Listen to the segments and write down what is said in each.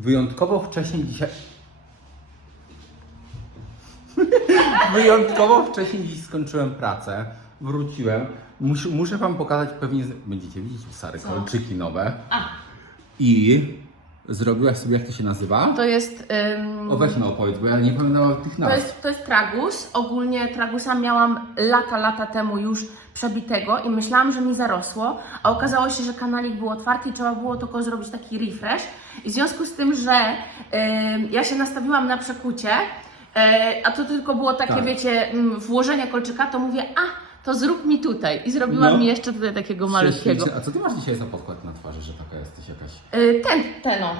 Wyjątkowo wcześniej dzisiaj. Wyjątkowo wcześniej dziś skończyłem pracę. Wróciłem. Muszę, muszę wam pokazać, pewnie z- będziecie widzieć Sary kolczyki nowe. A, I zrobiłaś sobie, jak to się nazywa? to jest. ym, O weź no opowiedz, bo ja nie pamiętam tych To nazw. jest, to jest tragus. Ogólnie tragusa miałam lata, lata temu już przebitego i myślałam, że mi zarosło, a okazało się, że kanalik był otwarty i trzeba było tylko zrobić taki refresh. I w związku z tym, że ja się nastawiłam na przekucie, yy, a to tylko było takie, Tak. wiecie, mm, włożenie kolczyka, to mówię, a to zrób mi tutaj. I zrobiłam No. mi jeszcze tutaj takiego malutkiego. A co ty masz dzisiaj za podkład na twarzy, że taka jesteś jakaś? Yy, ten, ten o.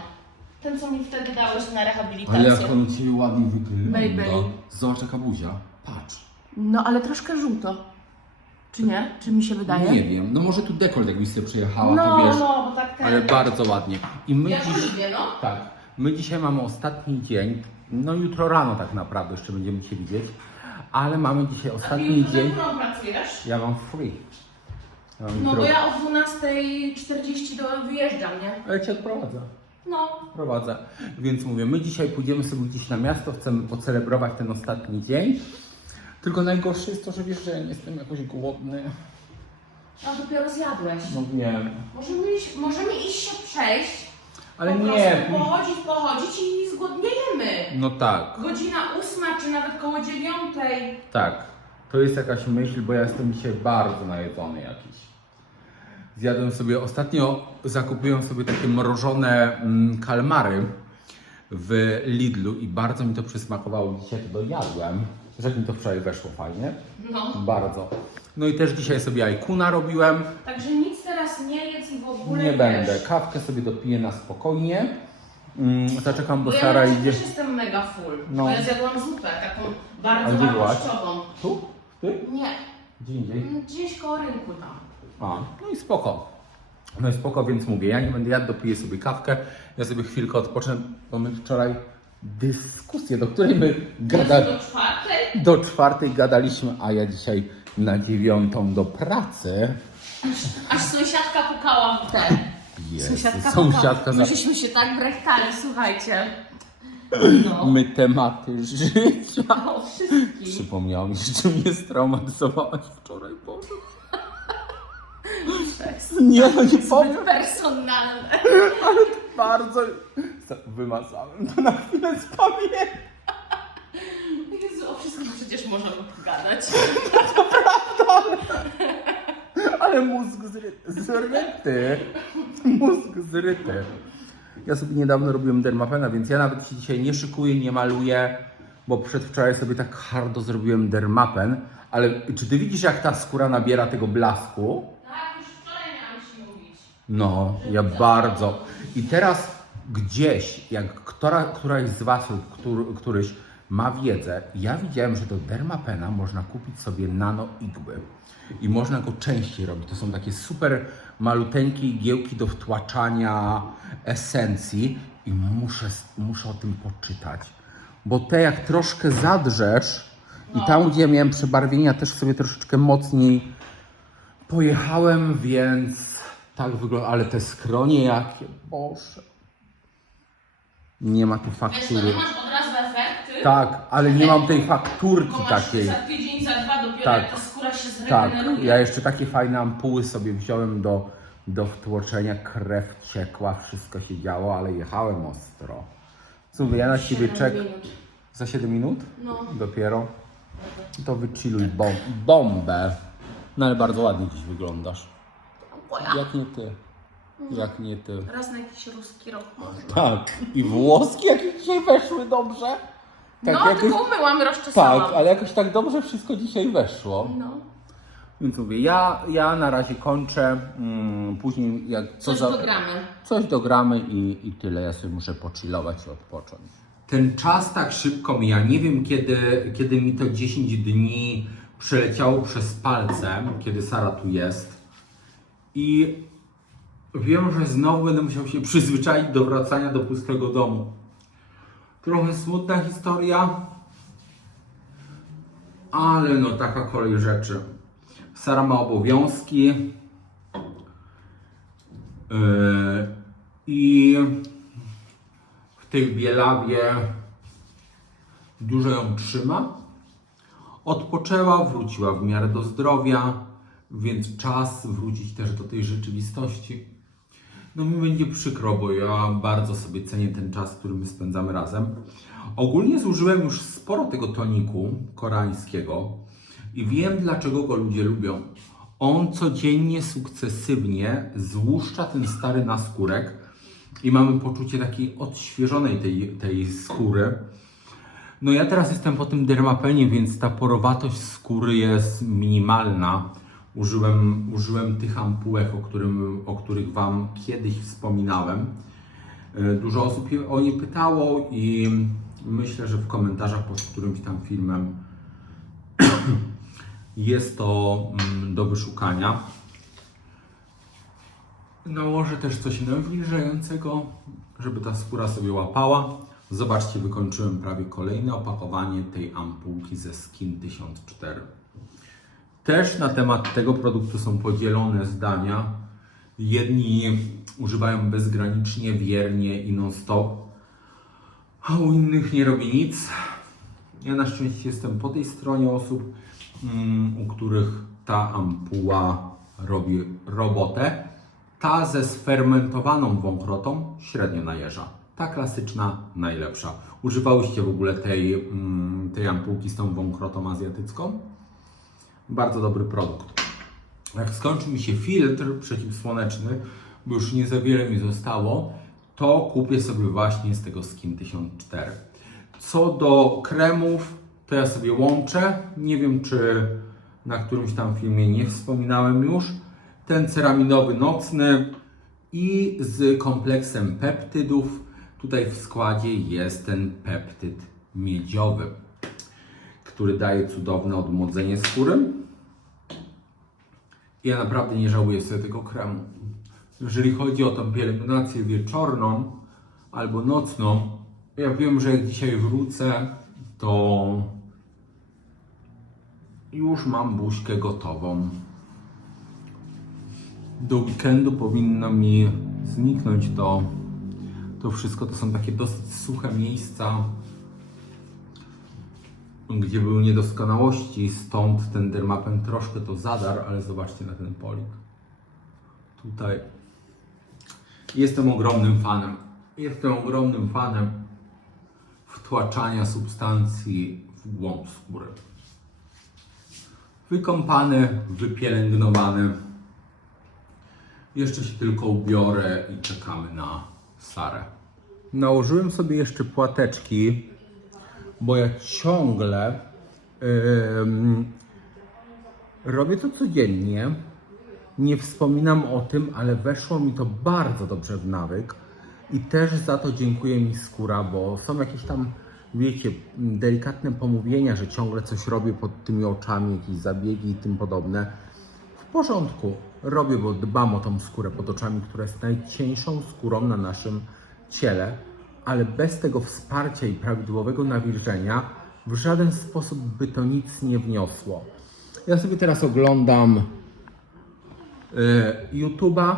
Ten, co mi wtedy dałeś na rehabilitację. Ale jak on ciebie ładnie wygląda. Maybelline. Zobacz jaka buzia. Patrz. No, ale troszkę żółto. Czy nie? Czy mi się wydaje? Nie wiem, no może tu dekolt jakbyś sobie przyjechała, No, to wiesz. no, bo tak ten. Ale bardzo ładnie. I my Ja dziś... lubię, no. Tak. My dzisiaj mamy ostatni dzień. No jutro rano tak naprawdę jeszcze będziemy się widzieć. Ale mamy dzisiaj A ostatni jutro dzień. którą pracujesz? Ja mam free. Ja mam No bo ja o 12.40 do wyjeżdżam, nie? Ale cię odprowadzę. No. Prowadzę. Więc mówię, my dzisiaj pójdziemy sobie gdzieś na miasto, chcemy pocelebrować ten ostatni dzień. Tylko najgorsze jest to, że wiesz, że ja nie jestem jakoś głodny. A dopiero zjadłeś. No wiem. Możemy iść, możemy iść się przejść. Ale po nie. Prostu pochodzić, pochodzić i zgłodniejemy. No tak, Godzina ósma, czy nawet koło dziewiątej. tak. To jest jakaś myśl, bo ja jestem dzisiaj bardzo najedzony jakiś. Zjadłem sobie, ostatnio zakupiłem sobie takie mrożone mm, kalmary w Lidlu i bardzo mi to przysmakowało. Dzisiaj to dojadłem. Wiesz, jak mi to wczoraj weszło fajnie? No. Bardzo. No i też dzisiaj sobie ajkuna robiłem. Także nic teraz nie jedz i w ogóle Nie wiesz. będę. Kawkę sobie dopiję na spokojnie. Mm, zaczekam, bo Bo Sara ja idzie. też jestem mega full. No. Bo ja zjadłam zupę, taką A bardzo gdzie byłaś? wartościową. Tu? Ty? Nie, Gdzie indziej? gdzieś koło rynku tam. A, no i spoko. No i spoko, więc mówię, ja nie będę jadł, dopiję sobie kawkę, ja sobie chwilkę odpocznę, bo my wczoraj dyskusję, do której my gada... Do czwartej? do czwartej gadaliśmy, a ja dzisiaj na dziewiątą do pracy. Aż sąsiadka pukała w te. Jezu, Sąsiadka, sąsiadka pukała. za... My żeśmy się tak brechtali, słuchajcie. No. My tematy życia. O wszystkim. Przypomniało mi się, że mnie straumatyzowałaś wczoraj, Boże. Nie, no nie powiem. Personalne. Bardzo wymazałem to na chwilę z pamięci. Jezu, o wszystkim przecież możemy pogadać. Ale mózg zry... zryty. Mózg zryty. Ja sobie niedawno robiłem dermapena, więc ja nawet się dzisiaj nie szykuję, nie maluję, bo przedwczoraj sobie tak hardo zrobiłem dermapen. Ale czy ty widzisz, jak ta skóra nabiera tego blasku? Tak, już wczoraj miałam ci mówić. No, ja bardzo. I teraz gdzieś, jak która, któraś z Was lub który, któryś ma wiedzę, ja widziałem, że do dermapena można kupić sobie nano igły. I można go częściej robić. To są takie super maluteńkie igiełki do wtłaczania esencji i muszę, muszę o tym poczytać. Bo te jak troszkę zadrzesz i tam, gdzie miałem przebarwienia, też sobie troszeczkę mocniej Pojechałem, więc tak wygląda, ale te skronie jakie, Boże. Nie ma tu Wiesz, to faktury. nie masz od razu efekty. Tak, ale nie mam tej fakturki Tylko masz takiej. za tydzień, za dwa dopiero Tak. jak ta skóra się Tak, zregeneruje. ja jeszcze takie fajne ampuły sobie wziąłem do, do wtłoczenia, krew ciekła, wszystko się działo, ale jechałem ostro. Co mówię, ja na ciebie Siedem czek... minut. Za 7 minut? No. Dopiero? To wychilluj bom bombę. No ale bardzo ładnie dziś wyglądasz. Jak nie ty. Jak nie ty. Raz na jakiś ruski rok może. Tak. I włoski jakie dzisiaj weszły dobrze? Tak, no, jakoś, tylko umyłam, rozczesałam. tak, ale jakoś tak dobrze wszystko dzisiaj weszło. No. Więc mówię, ja, ja na razie kończę. Mm, później jak co Coś za, dogramy. coś dogramy i, i tyle. Ja sobie muszę pochillować i odpocząć. Ten czas tak szybko mija. Nie wiem, kiedy, kiedy mi to 10 dni przeleciało przez palce, kiedy Sara tu jest. I wiem, że znowu będę musiał się przyzwyczaić do wracania do pustego domu. Trochę smutna historia, ale no taka kolej rzeczy. Sara ma obowiązki. Yy, I tej bielawie dużo ją trzyma. Odpoczęła, wróciła w miarę do zdrowia, więc czas wrócić też do tej rzeczywistości. No mi będzie przykro, bo ja bardzo sobie cenię ten czas, który my spędzamy razem. Ogólnie zużyłem już sporo tego toniku koreańskiego i wiem dlaczego go ludzie lubią. On codziennie, sukcesywnie złuszcza ten stary naskórek i mamy poczucie takiej odświeżonej tej, tej skóry. No ja teraz jestem po tym dermapenie, więc ta porowatość skóry jest minimalna. Użyłem, użyłem tych ampułek, o, którym, o których Wam kiedyś wspominałem. E, Dużo osób o nie pytało i myślę, że w komentarzach pod którymś tam filmem jest to mm, do wyszukania. Nałożę też coś nawilżającego, żeby ta skóra sobie łapała. Zobaczcie, wykończyłem prawie kolejne opakowanie tej ampułki ze Skin 1004. Też na temat tego produktu są podzielone zdania. Jedni używają bezgranicznie, wiernie i non-stop, a u innych nie robi nic. Ja na szczęście jestem po tej stronie osób, mm, u których ta ampuła robi robotę. Ta ze sfermentowaną wąkrotą średnio najeża. Ta klasyczna najlepsza. Używałyście w ogóle tej, mm, tej ampułki z tą wąkrotą azjatycką? Bardzo dobry produkt. Jak skończy mi się filtr przeciwsłoneczny, bo już nie za wiele mi zostało, to kupię sobie właśnie z tego Skin 1004. Co do kremów, to ja sobie łączę. Nie wiem, czy na którymś tam filmie nie wspominałem już. Ten ceraminowy nocny i z kompleksem peptydów. Tutaj w składzie jest ten peptyd miedziowy, który daje cudowne odmłodzenie skóry. Ja naprawdę nie żałuję sobie tego kremu. Jeżeli chodzi o tą pielęgnację wieczorną albo nocną, ja wiem, że jak dzisiaj wrócę, to już mam buźkę gotową. Do weekendu powinno mi zniknąć to, to wszystko. To są takie dosyć suche miejsca, gdzie były niedoskonałości, stąd ten dermapen troszkę to zadarł, ale zobaczcie na ten polik. Tutaj jestem ogromnym fanem. Jestem ogromnym fanem wtłaczania substancji w głąb skóry. Wykąpany, wypielęgnowany. Jeszcze się tylko ubiorę i czekamy na Sarę. Nałożyłem sobie jeszcze płateczki, bo ja ciągle ym, robię to codziennie. Nie wspominam o tym, ale weszło mi to bardzo dobrze w nawyk i też za to dziękuję mi skóra, bo są jakieś tam, wiecie, delikatne pomówienia, że ciągle coś robię pod tymi oczami, jakieś zabiegi i tym podobne. W porządku, robię, bo dbam o tą skórę pod oczami, która jest najcieńszą skórą na naszym ciele, ale bez tego wsparcia i prawidłowego nawilżenia w żaden sposób by to nic nie wniosło. Ja sobie teraz oglądam y, YouTube'a,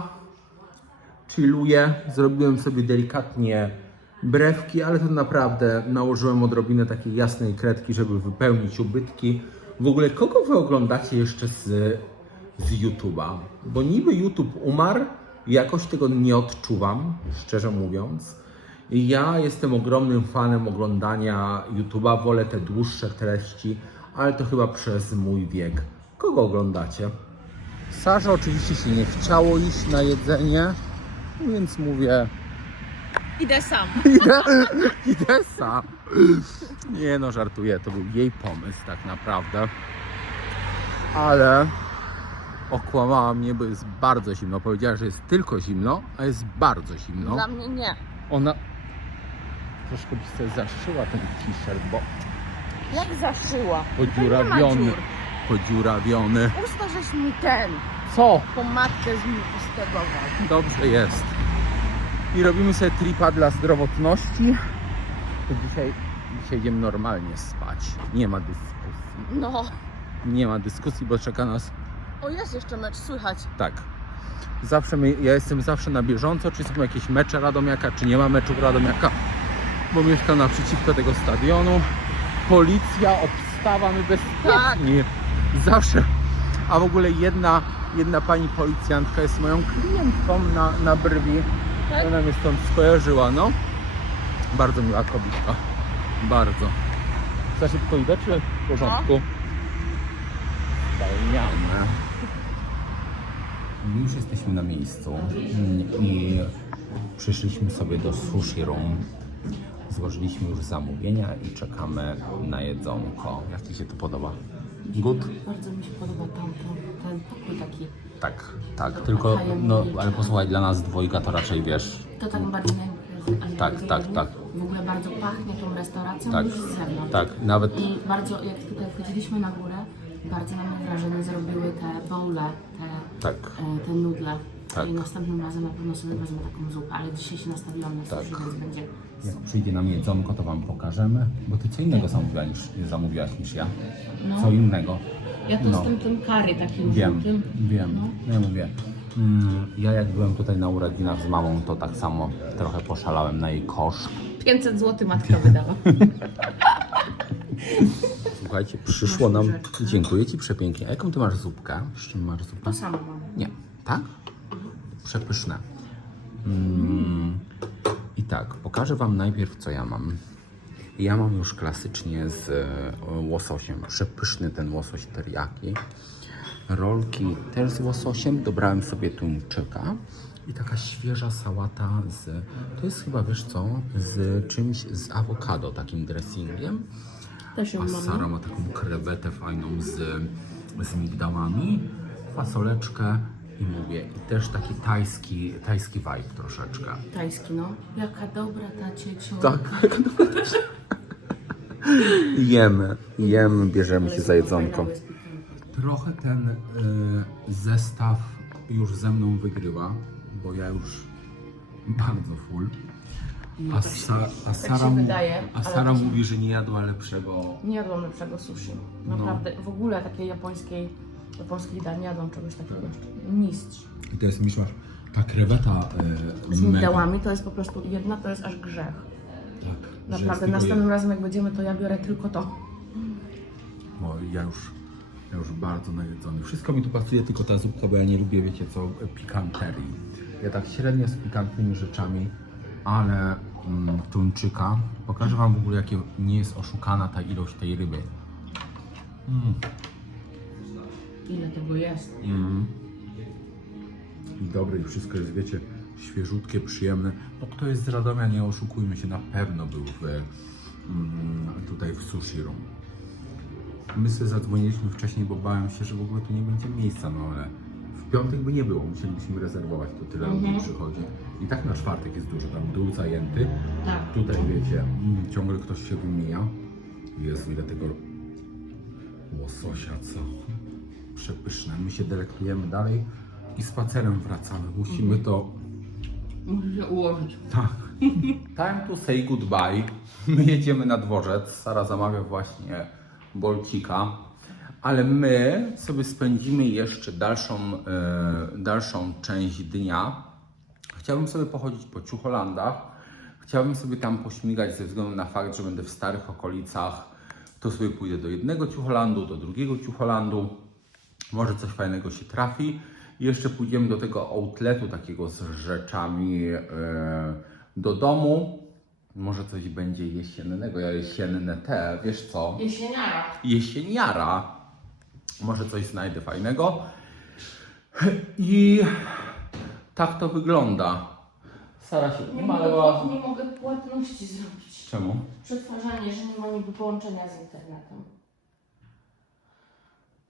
chilluję, zrobiłem sobie delikatnie brewki, ale to naprawdę nałożyłem odrobinę takiej jasnej kredki, żeby wypełnić ubytki. W ogóle kogo wy oglądacie jeszcze z, z YouTube'a? Bo niby YouTube umarł, jakoś tego nie odczuwam, szczerze mówiąc. Ja jestem ogromnym fanem oglądania YouTube'a, wolę te dłuższe treści, ale to chyba przez mój wiek. Kogo oglądacie? Sarze oczywiście się nie chciało iść na jedzenie, więc mówię, Idę sam. idę, idę sam. Nie no, żartuję, to był jej pomysł tak naprawdę. Ale okłamała mnie, bo jest bardzo zimno. Powiedziała, że jest tylko zimno, a jest bardzo zimno. Dla mnie nie. Ona troszkę by sobie zaszyła ten t-shirt, bo Jak zaszyła? podziurawiony. dziur. Podziurawiony. Usta żeś mi ten, Co? pomadkę z mi ustegował. Dobrze jest. I robimy sobie tripa dla zdrowotności. To dzisiaj, dzisiaj idziemy normalnie spać. Nie ma dyskusji. No. Nie ma dyskusji, bo czeka nas O, jest jeszcze mecz, słychać. tak. Zawsze my, ja jestem zawsze na bieżąco, czy są jakieś mecze Radomiaka, czy nie ma meczów Radomiaka. Bo mieszka naprzeciwko tego stadionu. Policja, obstawa, my bezpieczni. Zawsze. A w ogóle jedna, jedna pani policjantka jest moją klientką na, na brwi. Tak? Ona mnie stąd skojarzyła, no. Bardzo miła kobitka. Bardzo. Za szybko idę, czy w porządku? Wspaniale. My już jesteśmy na miejscu mm, i przyszliśmy sobie do sushi room. Złożyliśmy już zamówienia i czekamy na jedzonko. Jak Ci się to podoba? Good? Bardzo mi się podoba tamten, ten pokój taki. Tak, tak, tylko, no, ale posłuchaj, dla nas dwojga to raczej wiesz, To tak bardziej na Tak, tak, tak. W ogóle bardzo pachnie tą restauracją tak, niż z zewnątrz. tak, nawet, I bardzo, jak tutaj wchodziliśmy na górę, bardzo na mnie wrażenie zrobiły te bowle, te, tak, e, te nudle. Tak. I następnym razem na pewno sobie wezmę taką zupę, ale dzisiaj się nastawiłam na sushi, Tak. więc będzie jak przyjdzie nam jedzonko, to Wam pokażemy, bo Ty co innego zamówiłaś niż, zamówiłaś niż ja, No. co innego. Ja to No. z tym, tym curry takim Wiem, żółtym. wiem. No ja mówię. Mm, ja jak byłem tutaj na urodzinach z mamą, to tak samo trochę poszalałem na jej koszt. 500 zł matka wydała. Słuchajcie, przyszło nam. łyżeczkę. Dziękuję Ci przepięknie. A jaką Ty masz zupkę? Z czym masz zupę? To samo mam. Nie. Tak? Przepyszne. Mm, I tak, pokażę Wam najpierw, co ja mam. Ja mam już klasycznie z e, łososiem. Przepyszny ten łosoś teriyaki. Rolki też z łososiem. Dobrałem sobie tuńczyka. I taka świeża sałata z... To jest chyba, wiesz co? Z czymś z awokado, takim dressingiem. Też ją A. Sara ma taką krewetę fajną z, z migdałami, fasoleczkę i mówię, i też taki tajski, tajski vibe troszeczkę. Tajski, no. Jaka dobra ta cieciu. Tak. jemy, jemy, bierzemy się za jedzonko. Trochę ten y, zestaw już ze mną wygrywa, bo ja już bardzo full. A, Sa, a Sara, się mu- wydaje, a Sara mówi, że nie jadła lepszego Nie jadłam lepszego sushi. Naprawdę, w ogóle takiej japońskiej, danii nie jadłam czegoś takiego. Mistrz. I to jest miszmasz. Ta kreweta e, Z mega. migdałami to jest po prostu jedna, to jest aż grzech. Tak, że jest Naprawdę, tylko następnym razem jak będziemy, to ja biorę tylko to. jed- ja już, ja już bardzo najedzony. Wszystko mi tu pasuje, tylko ta zupka, bo ja nie lubię, wiecie co, pikanterii. Ja tak średnio z pikantnymi rzeczami, ale mm, tuńczyka. Pokażę Wam w ogóle, jakie nie jest oszukana ta ilość tej ryby. Ile tego jest? Mm. I dobre i wszystko jest, wiecie, świeżutkie, przyjemne. No kto jest z Radomia, nie oszukujmy się, na pewno był w, mm, tutaj w Sushi Room. My sobie zadzwoniliśmy wcześniej, bo bałem się, że w ogóle tu nie będzie miejsca, no ale w piątek by nie było, musielibyśmy rezerwować, to tyle ludzi przychodzi. I tak na czwartek jest dużo, tam dół zajęty. Tak. Tutaj wiecie, mm, ciągle ktoś się wymija. Jest ile tego łososia, co? Przepyszne. My się delektujemy dalej i spacerem wracamy. Musimy to Muszę się ułożyć. tak. Time to say goodbye. My jedziemy na dworzec. Sara zamawia właśnie bolcika. Ale my sobie spędzimy jeszcze dalszą, e, dalszą część dnia. Chciałbym sobie pochodzić po Ciucholandach. Chciałbym sobie tam pośmigać ze względu na fakt, że będę w starych okolicach. To sobie pójdę do jednego Ciucholandu, do drugiego Ciucholandu. Może coś fajnego się trafi. I jeszcze pójdziemy do tego outletu takiego z rzeczami e, do domu. Może coś będzie jesiennego. Ja jesienne te, wiesz co? Jesieniara. Jesieniara. Może coś znajdę fajnego. I tak to wygląda. Sara się Nie umalała. mogę, nie mogę płatności zrobić. Czemu? Przetwarzanie, że nie ma niby połączenia z internetem.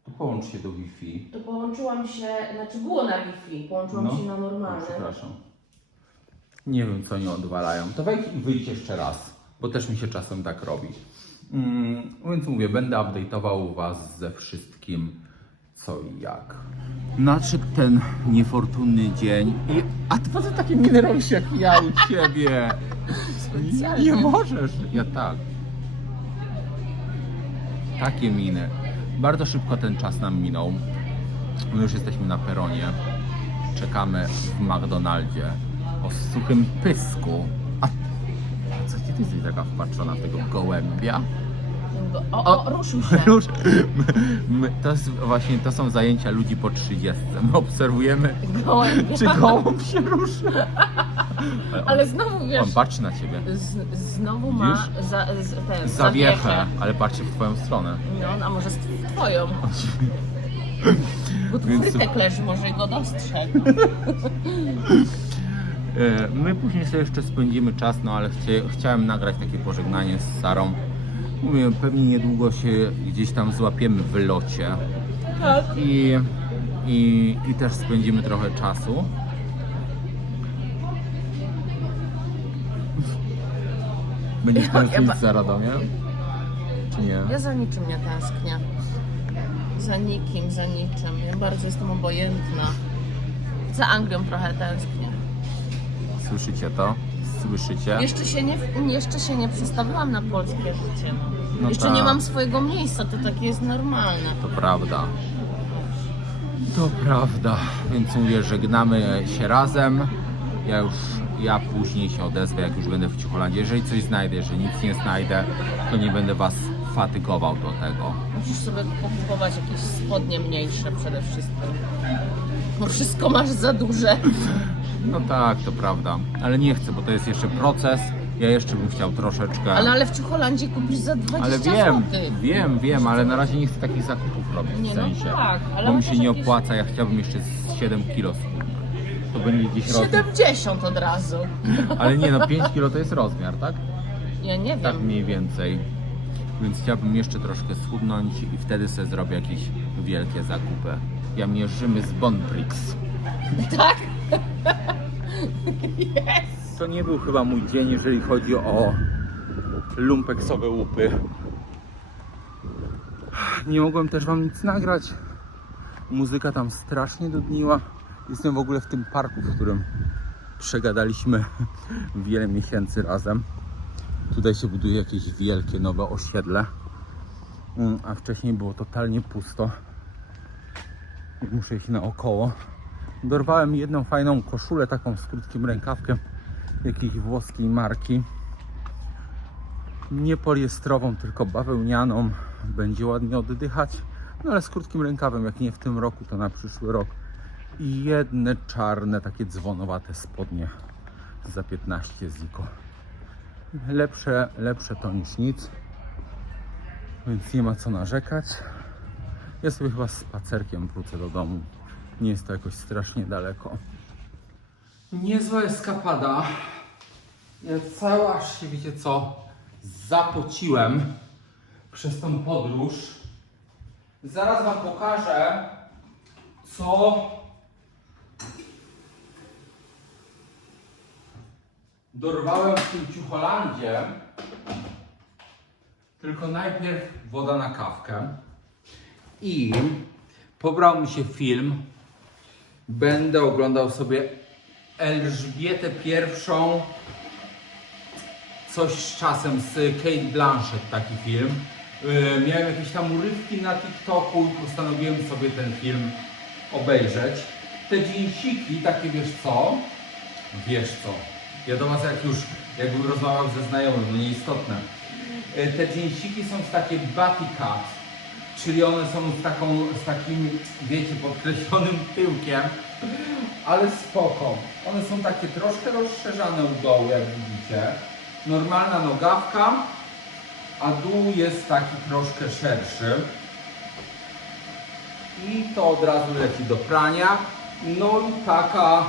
Tu połącz się do Wi-Fi. To połączyłam się, znaczy było na Wi-Fi, połączyłam No. się na normalne. Przepraszam. Nie wiem, co oni odwalają. To wejdź i wyjdź jeszcze raz, bo też mi się czasem tak robi. Mm, więc mówię, będę update'ował Was ze wszystkim, co i jak. Nadszedł ten niefortunny dzień i... A ty po co taki miny robisz jak ja u Ciebie? Nie możesz. Ja tak. Takie miny. Bardzo szybko ten czas nam minął. My już jesteśmy na peronie. Czekamy w McDonaldzie o suchym pysku. A co ty jesteś taka wpatrzona w tego gołębia? O, o, ruszył się. Już, my, my, to, jest właśnie, to są zajęcia ludzi po 30. My obserwujemy, Gołębia. czy gołąb się ruszy. Ale znowu wiesz, On patrzy na ciebie. z, znowu ma za, z, ten, Zawiechę, ale patrzy w twoją stronę. No, a może z twoją. Bo tu Więc- frytek leży, może go dostrzegł. E, My później sobie jeszcze spędzimy czas, no ale chcie, chciałem nagrać takie pożegnanie z Sarą. Mówię, pewnie niedługo się gdzieś tam złapiemy w locie Tak. i, i, i też spędzimy trochę czasu. Będziesz Ja- ja tęsknić ba- za Radomiem? Czy nie? Ja za niczym nie tęsknię. Za nikim, za niczym. Ja bardzo jestem obojętna. Za Anglią trochę tęsknię. Słyszycie to? Słyszycie? Jeszcze się nie, jeszcze się nie przestawiłam na polskie życie. No Jeszcze tak. nie mam swojego miejsca, to takie jest normalne. To prawda. To prawda. Więc mówię, żegnamy się razem. Ja już, ja później się odezwę, jak już będę w Ciucholandzie. Jeżeli coś znajdę, jeżeli nic nie znajdę, to nie będę Was fatygował do tego. Musisz sobie kupować jakieś spodnie mniejsze przede wszystkim. Bo wszystko masz za duże. No tak, to prawda. Ale nie chcę, bo to jest jeszcze proces. Ja jeszcze bym chciał troszeczkę. Ale, ale w Ciucholandzie kupisz za 20 Ale wiem, zł. wiem, wiem, ale na razie nie chcę takich zakupów robić Nie, w no sensie. tak, ale bo mi chociaż się nie jakieś- opłaca, ja chciałbym jeszcze z 7 kilo schudnąć. To będzie gdzieś rozmiar. 70 od razu. Ale nie no, 5 kilo to jest rozmiar, tak? Ja nie Tak wiem. mniej więcej. Więc chciałbym jeszcze troszkę schudnąć i wtedy sobie zrobię jakieś wielkie zakupy. Ja mierzymy z Bonprix. Tak? To nie był chyba mój dzień, jeżeli chodzi o lumpeksowe łupy. Nie mogłem też wam nic nagrać. Muzyka tam strasznie dudniła. Jestem w ogóle w tym parku, w którym przegadaliśmy wiele miesięcy razem. Tutaj się buduje jakieś wielkie nowe osiedle. Mm, A wcześniej było totalnie pusto. Muszę iść naokoło. Dorwałem jedną fajną koszulę, taką z krótkim rękawkiem jakiejś włoskiej marki. Nie poliestrową, tylko bawełnianą. Będzie ładnie oddychać. No ale z krótkim rękawem, jak nie w tym roku, to na przyszły rok. I jedne czarne, takie dzwonowate spodnie za 15 ziko. Lepsze, lepsze to niż nic. Więc nie ma co narzekać. Ja sobie chyba z spacerkiem wrócę do domu. Nie jest to jakoś strasznie daleko. Niezła eskapada. Ja cała się, wiecie co, zapociłem przez tą podróż. Zaraz Wam pokażę, co dorwałem w tym Ciucholandzie. Tylko najpierw woda na kawkę. I pobrał mi się film. Będę oglądał sobie Elżbietę I. Coś z czasem z Kate Blanchett taki film. Yy, miałem jakieś tam urywki na TikToku i postanowiłem sobie ten film obejrzeć. Te dżinsiki, takie wiesz co? Wiesz co? Was jak już, jakbym rozmawiał ze znajomym, no nieistotne. Yy, te dżinsiki są z takie body cut, czyli one są z, taką, z takim, wiecie, podkreślonym tyłkiem, ale spoko. One są takie troszkę rozszerzane u dołu, jak widzicie. Normalna nogawka, a dół jest taki troszkę szerszy. I to od razu leci do prania. No i taka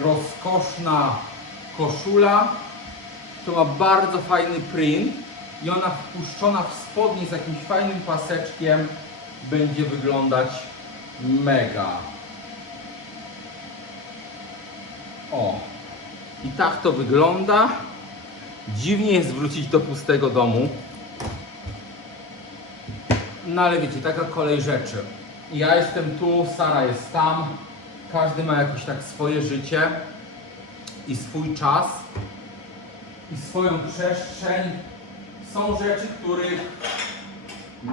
rozkoszna koszula. To ma bardzo fajny print i ona wpuszczona w spodnie z jakimś fajnym paseczkiem będzie wyglądać mega. O, i tak to wygląda. Dziwnie jest wrócić do pustego domu. No ale wiecie, taka kolej rzeczy. Ja jestem tu, Sara jest tam. Każdy ma jakoś tak swoje życie i swój czas i swoją przestrzeń. Są rzeczy, których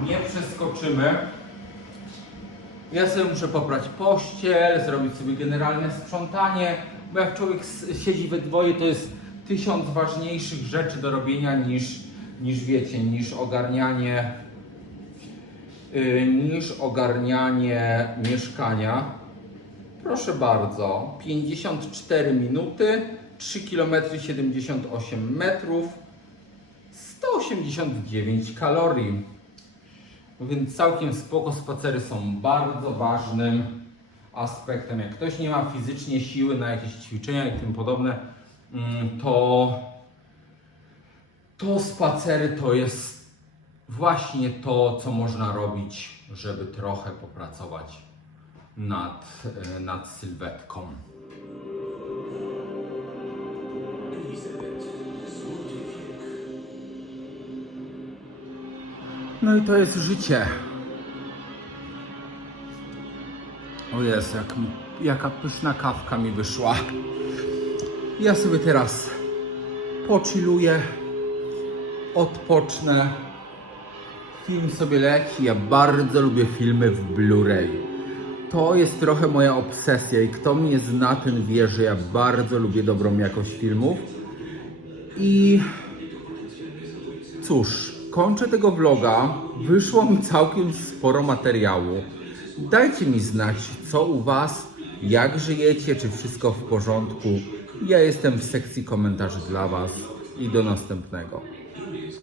nie przeskoczymy. Ja sobie muszę poprać pościel, zrobić sobie generalne sprzątanie, bo jak człowiek siedzi we dwoje, to jest tysiąc ważniejszych rzeczy do robienia niż, niż wiecie, niż ogarnianie yy, niż ogarnianie mieszkania. Proszę bardzo, 54 minuty, 3 km 78 metrów, 189 kalorii. Więc całkiem spoko spacery są bardzo ważnym aspektem. Jak ktoś nie ma fizycznie siły na jakieś ćwiczenia i tym podobne, mm, to, to spacery to jest właśnie to, co można robić, żeby trochę popracować nad, e, nad sylwetką. No i to jest życie. O jest, jak, jaka pyszna kawka mi wyszła. Ja sobie teraz pochilluję, odpocznę. Film sobie leci. Ja bardzo lubię filmy w Blu-ray. To jest trochę moja obsesja i kto mnie zna, ten wie, że ja bardzo lubię dobrą jakość filmów. I cóż, kończę tego vloga. Wyszło mi całkiem sporo materiału. Dajcie mi znać, co u Was, jak żyjecie, czy wszystko w porządku. Ja jestem w sekcji komentarzy dla Was i do następnego.